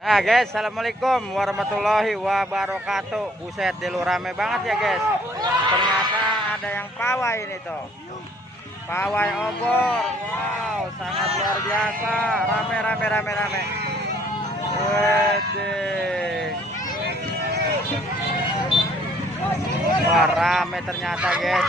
Nah guys, assalamualaikum warahmatullahi wabarakatuh. Buset, di lu rame banget ya guys. Ternyata ada yang pawai ini tuh. Pawai obor. Wow, sangat luar biasa. Rame rame rame rame. Wede. Wah, rame ternyata guys.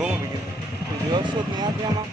Gue mau bikin video shoot niatnya mah.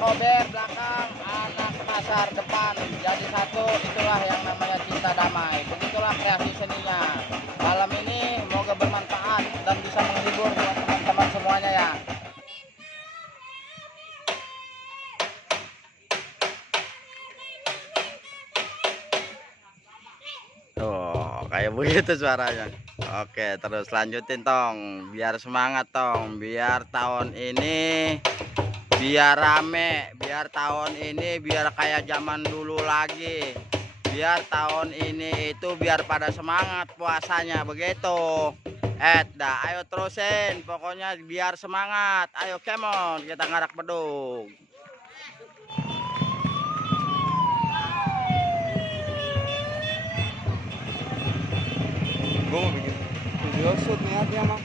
Kober belakang, anak pasar depan jadi satu, itulah yang namanya cinta damai. Begitulah kreasi seninya. Malam ini semoga bermanfaat dan bisa menghibur buat teman-teman semuanya ya. Tuh, kayak begitu suaranya. Oke, terus lanjutin tong, biar semangat tong, biar tahun ini biar rame, biar tahun ini biar kayak zaman dulu lagi, biar tahun ini itu biar pada semangat puasanya begitu. Dah, ayo terusin, pokoknya biar semangat. Ayo kemon, kita ngarak bedug. Gue mau bikin video shoot niatnya mah.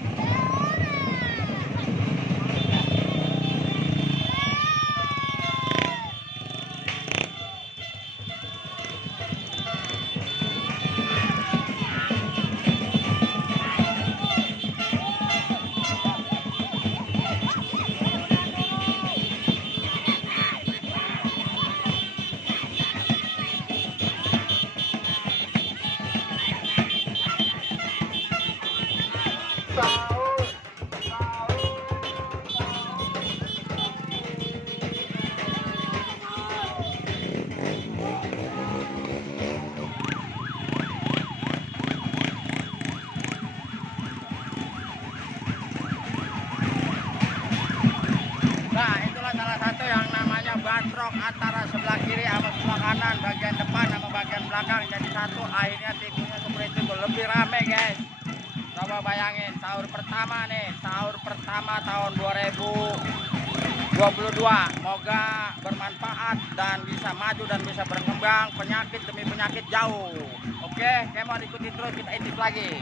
tuh yang namanya batrok antara sebelah kiri sama sebelah kanan, bagian depan sama bagian belakang jadi satu. Akhirnya tikunnya seperti itu, lebih rame guys. Coba bayangin sahur pertama nih, sahur pertama tahun 2022. Semoga bermanfaat dan bisa maju dan bisa berkembang, penyakit demi penyakit jauh. Oke, kemon ikuti terus, kita intip lagi.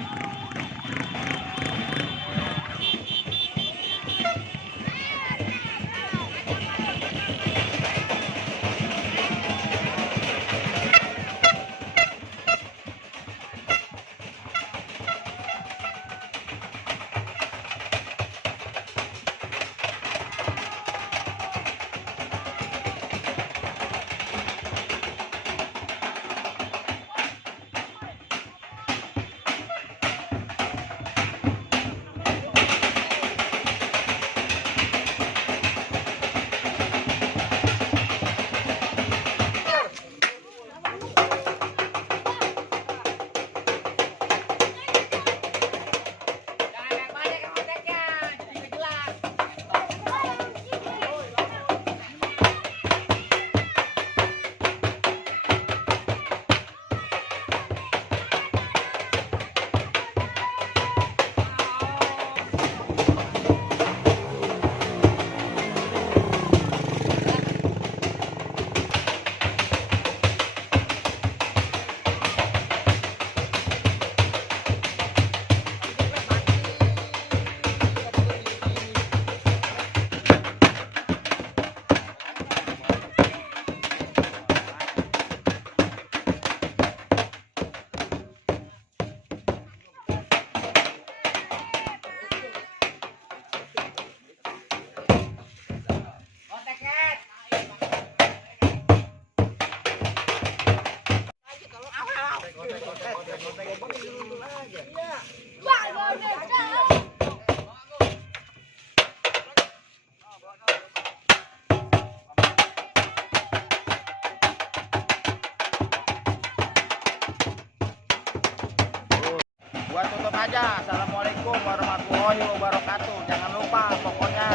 Gua tutup aja. Assalamualaikum warahmatullahi wabarakatuh. Jangan lupa pokoknya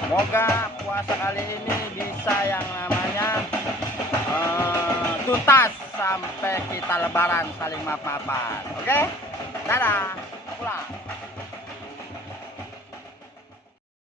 semoga puasa kali ini bisa yang namanya tuntas sampai kita lebaran saling maaf-maafan. Oke? Dadah. Pulang.